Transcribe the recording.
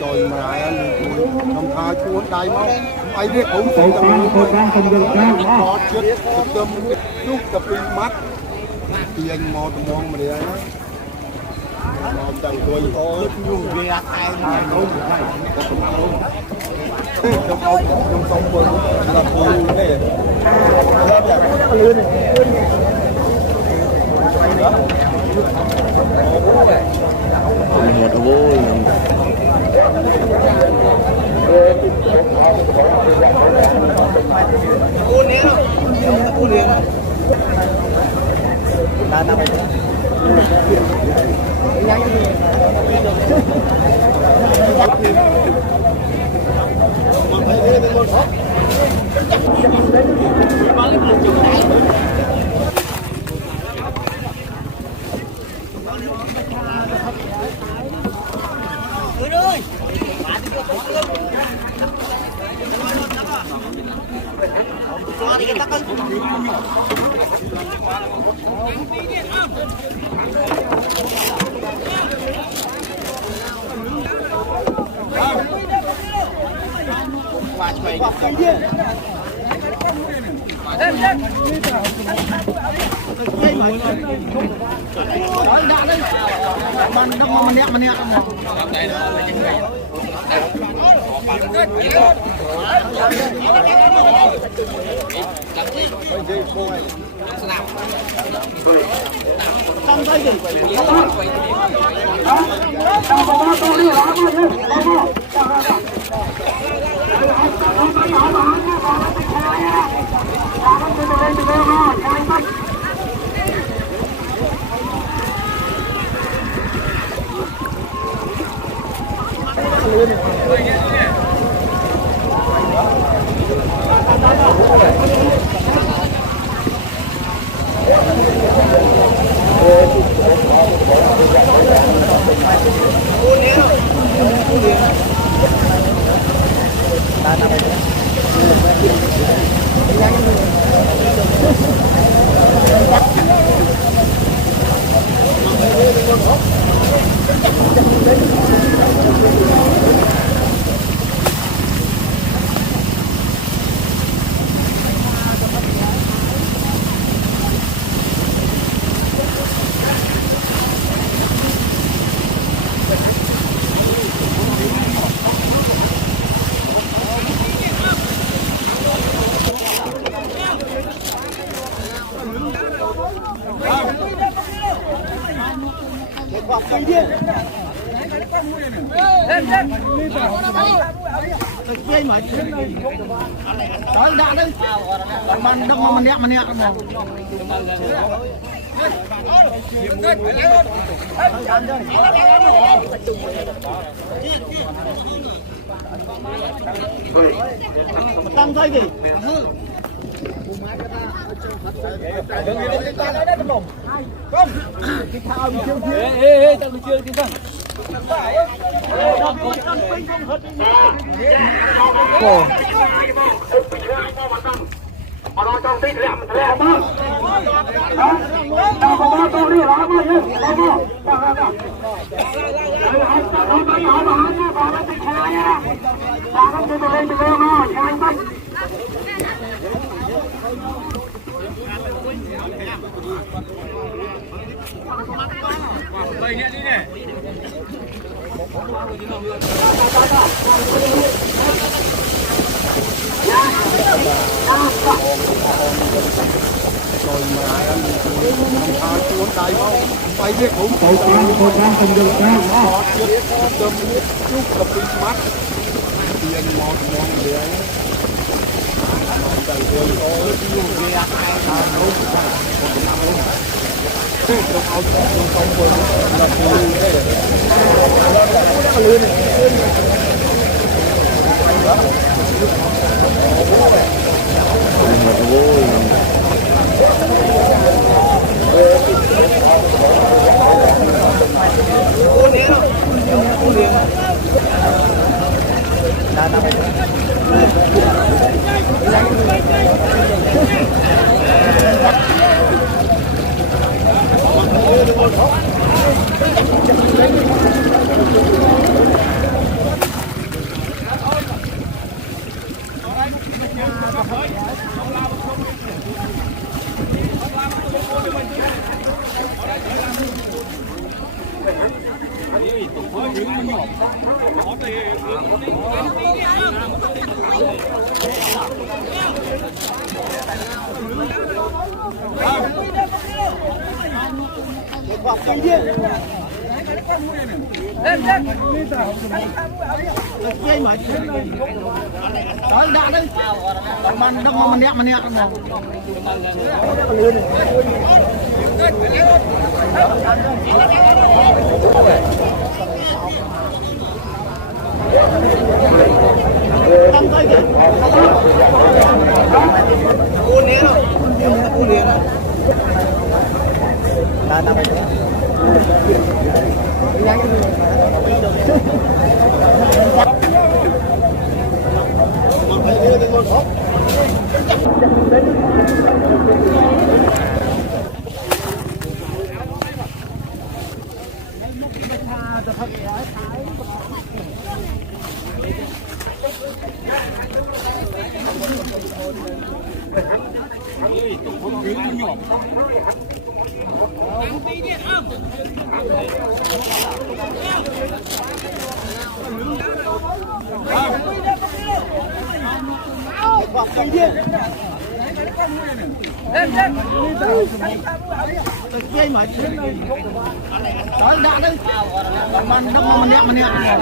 Trời mà anh không tha chuột đầy máu ai biết cũng phải có chết tâm lúc tập đi mắt thì anh mò tầm mong mà đi á mò chạy đuôi thôi dùng về ai mà không trong sông bơi là vui này một vui tăng thay gì không cái thao đi chưa ê tao chưa đi thằng rồi mà em thà chuột đại máu bay biết cũng Cầu thang cần dừng cao. có chết đâm chút cặp pin mắt tiền một để chạy đường thôi Đó đã đấy. Mình đâm mà nẹt mà. Đó đã đấy. Mình đâm mà nẹt mà.